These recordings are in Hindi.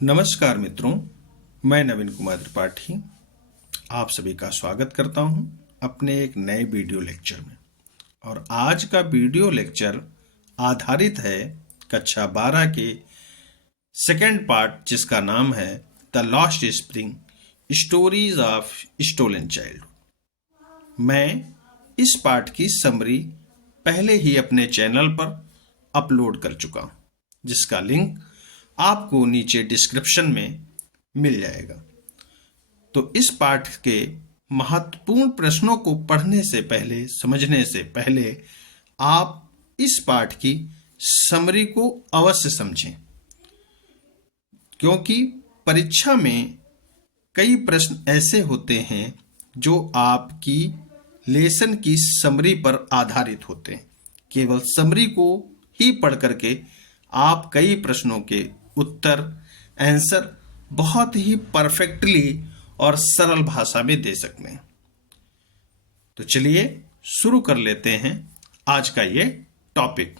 नमस्कार मित्रों, मैं नवीन कुमार त्रिपाठी आप सभी का स्वागत करता हूं अपने एक नए वीडियो लेक्चर में। और आज का वीडियो लेक्चर आधारित है कक्षा 12 के सेकंड पार्ट, जिसका नाम है the lost spring stories of stolen child. मैं इस पाठ की समरी पहले ही अपने चैनल पर अपलोड कर चुका हूं, जिसका लिंक आपको नीचे डिस्क्रिप्शन में मिल जाएगा। तो इस पाठ के महत्वपूर्ण प्रश्नों को पढ़ने से पहले, समझने से पहले आप इस पाठ की समरी को अवश्य समझें, क्योंकि परीक्षा में कई प्रश्न ऐसे होते हैं जो आपकी लेसन की समरी पर आधारित होते हैं। केवल समरी को ही पढ़ करके आप कई प्रश्नों के उत्तर, आंसर बहुत ही परफेक्टली और सरल भाषा में दे सकते हैं। तो चलिए शुरू कर लेते हैं आज का ये टॉपिक।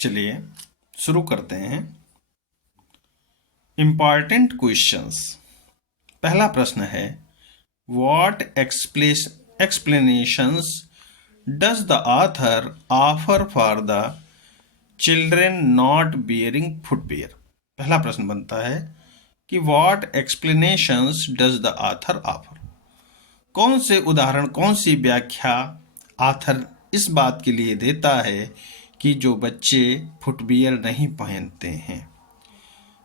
चलिए शुरू करते हैं। Important questions. पहला प्रश्न है, what explanations does the author offer for the children not bearing footwear. पहला प्रश्न बनता है कि what explanations does the author offer, कौन से उदाहरण, कौन सी व्याख्या ऑथर इस बात के लिए देता है कि जो बच्चे फुटवियर नहीं पहनते हैं।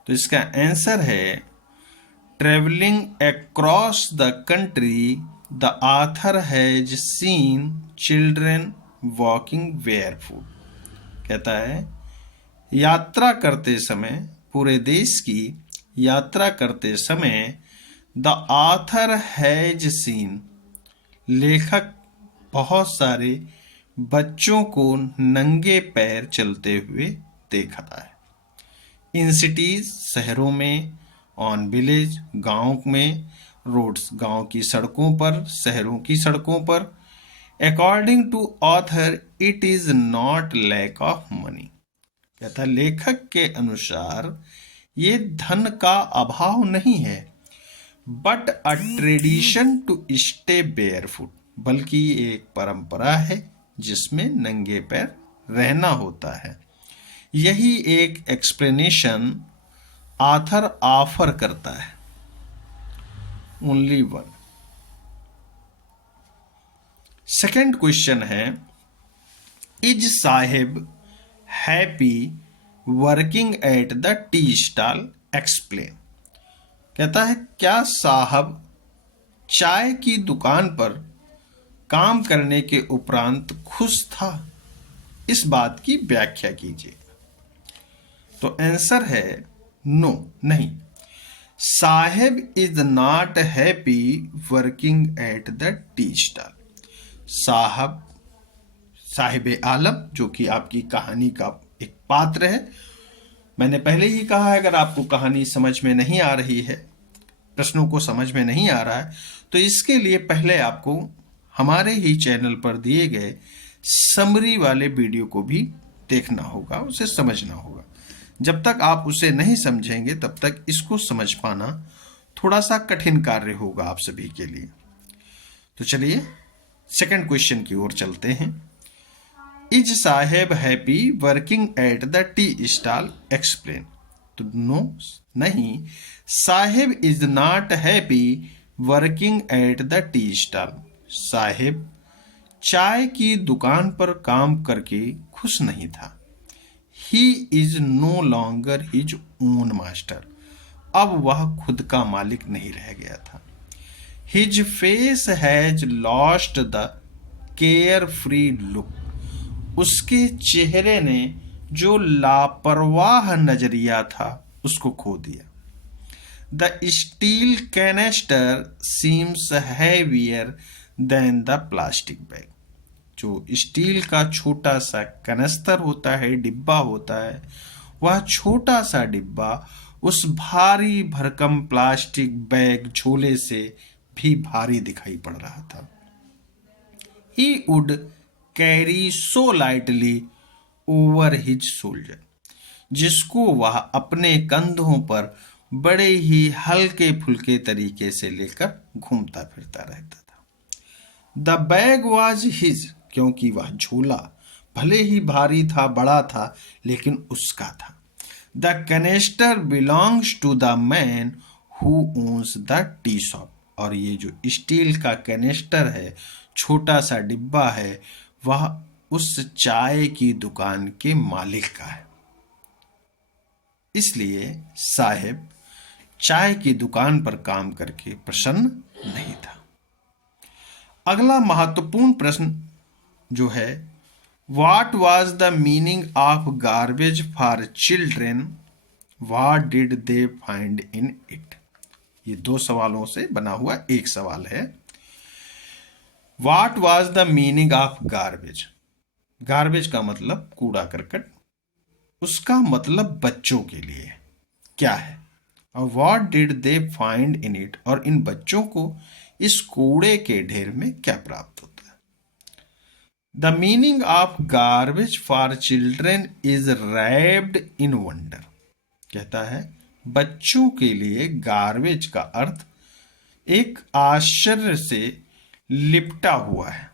तो इसका आंसर है, travelling across the country the author has seen children walking barefoot. कहता है, यात्रा करते समय, पूरे देश की यात्रा करते समय, द ऑथर हैज सीन, लेखक बहुत सारे बच्चों को नंगे पैर चलते हुए देखा है। इन सिटीज, शहरों में, ऑन विलेज, गांव में, रोड्स, गांव की सड़कों पर, शहरों की सड़कों पर। According to author it is not lack of money. कहता, लेखक के अनुसार ये धन का अभाव नहीं है, but a tradition to stay barefoot, बल्कि एक परंपरा है जिसमें नंगे पैर रहना होता है। यही एक एक्सप्लेनेशन ऑथर ऑफर करता है, ओनली वन। सेकंड क्वेश्चन है, is Saheb happy working at the tea stall, explain. कहता है, क्या साहब चाय की दुकान पर काम करने के उपरांत खुश था? इस बात की व्याख्या कीजिए। तो आंसर है नो, नहीं। Saheb is not happy working at the tea stall. Sahib Alam, जो कि आपकी कहानी का एक पात्र है। मैंने पहले ही कहा है, अगर आपको कहानी समझ में नहीं आ रही है, प्रश्नों को समझ में नहीं आ रहा है, तो इसके लिए पहले आपको हमारे ही चैनल पर दिए गए समरी वाले वीडियो को भी देखना होगा, उसे समझना होगा। जब तक आप उसे नहीं समझेंगे तब तक इसको समझ पाना थोड़ा सा कठिन कार्य होगा आप सभी के लिए। तो चलिए सेकंड क्वेश्चन की ओर चलते हैं। Is Saheb happy working at the tea stall, explain. तो नो, नहीं। Saheb is not happy working at the tea stall. Saheb चाय की दुकान पर काम करके खुश नहीं था। He is no longer his own master. अब वह खुद का मालिक नहीं रह गया था। His face has lost the carefree look. उसके चेहरे ने जो लापरवाह नजरिया था उसको खो दिया। The steel canister seems heavier than the plastic bag. जो स्टील का छोटा सा कनस्तर होता है, डिब्बा होता है, वह छोटा सा डिब्बा उस भारी भरकम प्लास्टिक बैग झोले से भी भारी दिखाई पड़ रहा था। He would carry so lightly over his shoulder, जिसको वह अपने कंधों पर बड़े ही हल्के फुल्के तरीके से लेकर घूमता फिरता रहता था। द बैग वॉज हिज, क्योंकि वह झोला भले ही भारी था, बड़ा था, लेकिन उसका था। The canister belongs to the man who owns the tea shop, और ये जो स्टील का कैनेस्टर है, छोटा सा डिब्बा है, वह उस चाय की दुकान के मालिक का है। इसलिए साहेब चाय की दुकान पर काम करके प्रसन्न नहीं था। अगला महत्वपूर्ण प्रश्न जो है, what was the meaning of garbage for children, what did they find in it. ये 2 सवालों से बना हुआ एक सवाल है। What was the meaning of garbage, garbage का मतलब कूड़ा करकट, उसका मतलब बच्चों के लिए क्या है, और what did they find in it, और इन बच्चों को इस कूड़े के ढेर में क्या प्राप्त होता है। The meaning of garbage for children is wrapped in wonder, कहता है बच्चों के लिए गार्बेज का अर्थ एक आश्चर्य से लिपटा हुआ है।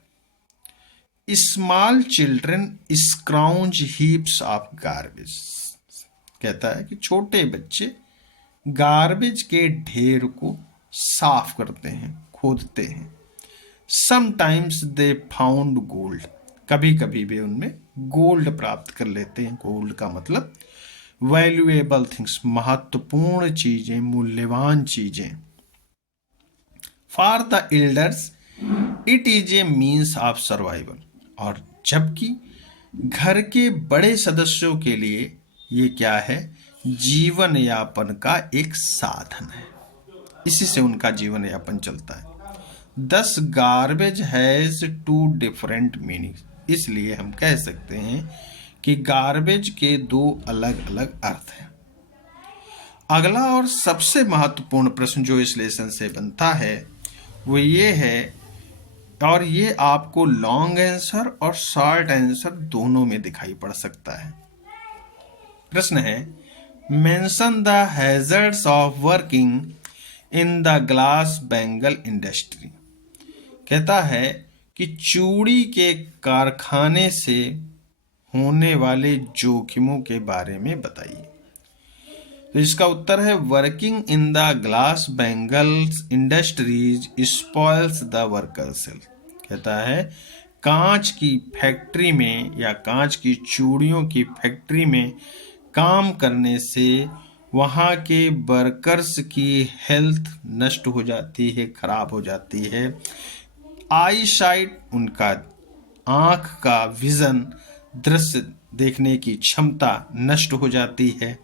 Small children scrounge heaps of garbage, कहता है कि छोटे बच्चे गार्बेज के ढेर को साफ करते हैं, खोदते हैं। समटाइम्स दे फाउंड गोल्ड, कभी कभी वे उनमें गोल्ड प्राप्त कर लेते हैं। गोल्ड का मतलब वैल्यूएबल थिंग्स, महत्वपूर्ण चीजें, मूल्यवान चीजें। For the elders it is a means of survival, और जबकि घर के बड़े सदस्यों के लिए ये क्या है, जीवन यापन का एक साधन है, इसी से उनका जीवन यापन चलता है। दस गार्बेज हैज 2 डिफरेंट मीनिंग्स, इसलिए हम कह सकते हैं कि गार्बेज के 2 अलग अलग अर्थ हैं। अगला और सबसे महत्वपूर्ण प्रश्न जो इस लेसन से बनता है वो ये है, और ये आपको लॉन्ग आंसर और शॉर्ट आंसर दोनों में दिखाई पड़ सकता है। प्रश्न है, mention the hazards of working in the glass bangle industry, कहता है कि चूड़ी के कारखाने से होने वाले जोखिमों के बारे में बताइए। तो इसका उत्तर है, working in the glass bangles industries spoils the workers health, कहता है कांच की फैक्ट्री में या कांच की चूड़ियों की फैक्ट्री में काम करने से वहाँ के वर्कर्स की हेल्थ नष्ट हो जाती है, खराब हो जाती है। आई साइट, उनका आँख का विजन, दृश्य देखने की क्षमता नष्ट हो जाती है।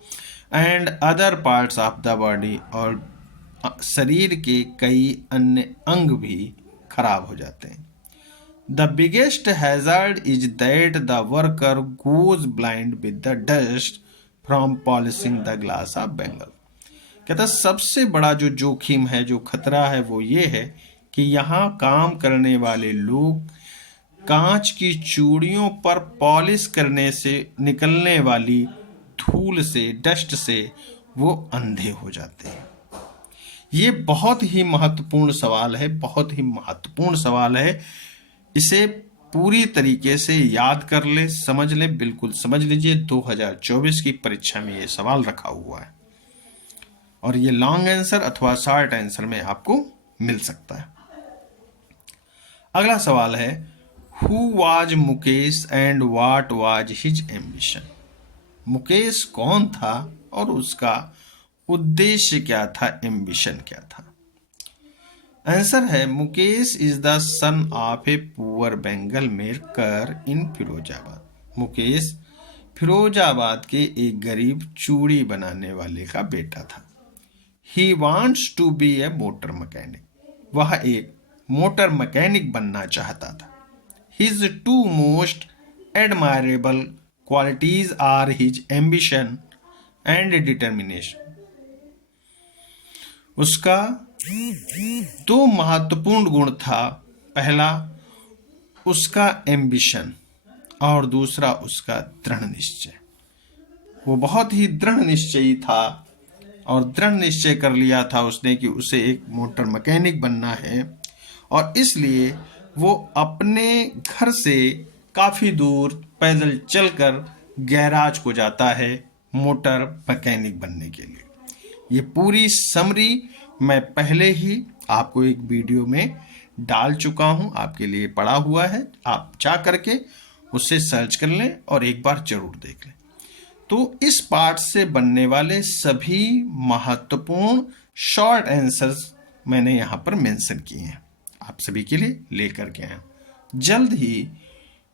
And other parts of the body, और शरीर के कई अन्य अंग भी खराब हो जाते हैं। The biggest hazard is that the worker goes blind with the dust from polishing the glass of bangle, कहता सबसे बड़ा जो जोखिम है, जो खतरा है, वो ये है कि यहाँ काम करने वाले लोग कांच की चूड़ियों पर पॉलिश करने से निकलने वाली धूल से, डस्ट से वो अंधे हो जाते हैं। ये बहुत ही महत्वपूर्ण सवाल है, बहुत ही महत्वपूर्ण सवाल है। इसे पूरी तरीके से याद कर ले, समझ ले, बिल्कुल समझ लीजिए। 2024 की परीक्षा में ये सवाल रखा हुआ है और ये लॉन्ग आंसर अथवा शॉर्ट आंसर में आपको मिल सकता है। अगला सवाल है, who was Mukesh and what was his ambition, Mukesh कौन था और उसका उद्देश्य क्या था, एम्बिशन क्या था। आंसर है, Mukesh is the son of a poor bangle maker in Firozabad, Mukesh Firozabad के एक गरीब चूड़ी बनाने वाले का बेटा था। He wants to be a motor mechanic, वह एक मोटर मैकेनिक बनना चाहता था। His 2 most admirable qualities are his ambition and determination, उसका दो महत्वपूर्ण गुण था। पहला उसका एम्बिशन और दूसरा उसका दृढ़ निश्चय। वो बहुत ही दृढ़ निश्चयी था और दृढ़ निश्चय कर लिया था उसने कि उसे एक मोटर मैकेनिक बनना है, और इसलिए वो अपने घर से काफ़ी दूर पैदल चलकर गैराज को जाता है मोटर मैकेनिक बनने के लिए। ये पूरी समरी मैं पहले ही आपको एक वीडियो में डाल चुका हूँ, आपके लिए पड़ा हुआ है, आप जा करके उससे सर्च कर लें और एक बार जरूर देख लें। तो इस पार्ट से बनने वाले सभी महत्वपूर्ण शॉर्ट आंसर्स मैंने यहाँ पर मेंशन किए हैं, आप सभी के लिए लेकर के आया। जल्द ही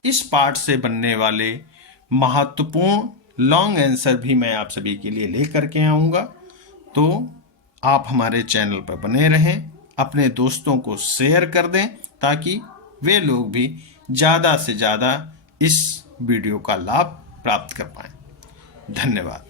इस पार्ट से बनने वाले महत्वपूर्ण लॉन्ग आंसर भी मैं आप सभी के लिए लेकर के आऊँगा। तो आप हमारे चैनल पर बने रहें, अपने दोस्तों को शेयर कर दें ताकि वे लोग भी ज़्यादा से ज़्यादा इस वीडियो का लाभ प्राप्त कर पाएं। धन्यवाद।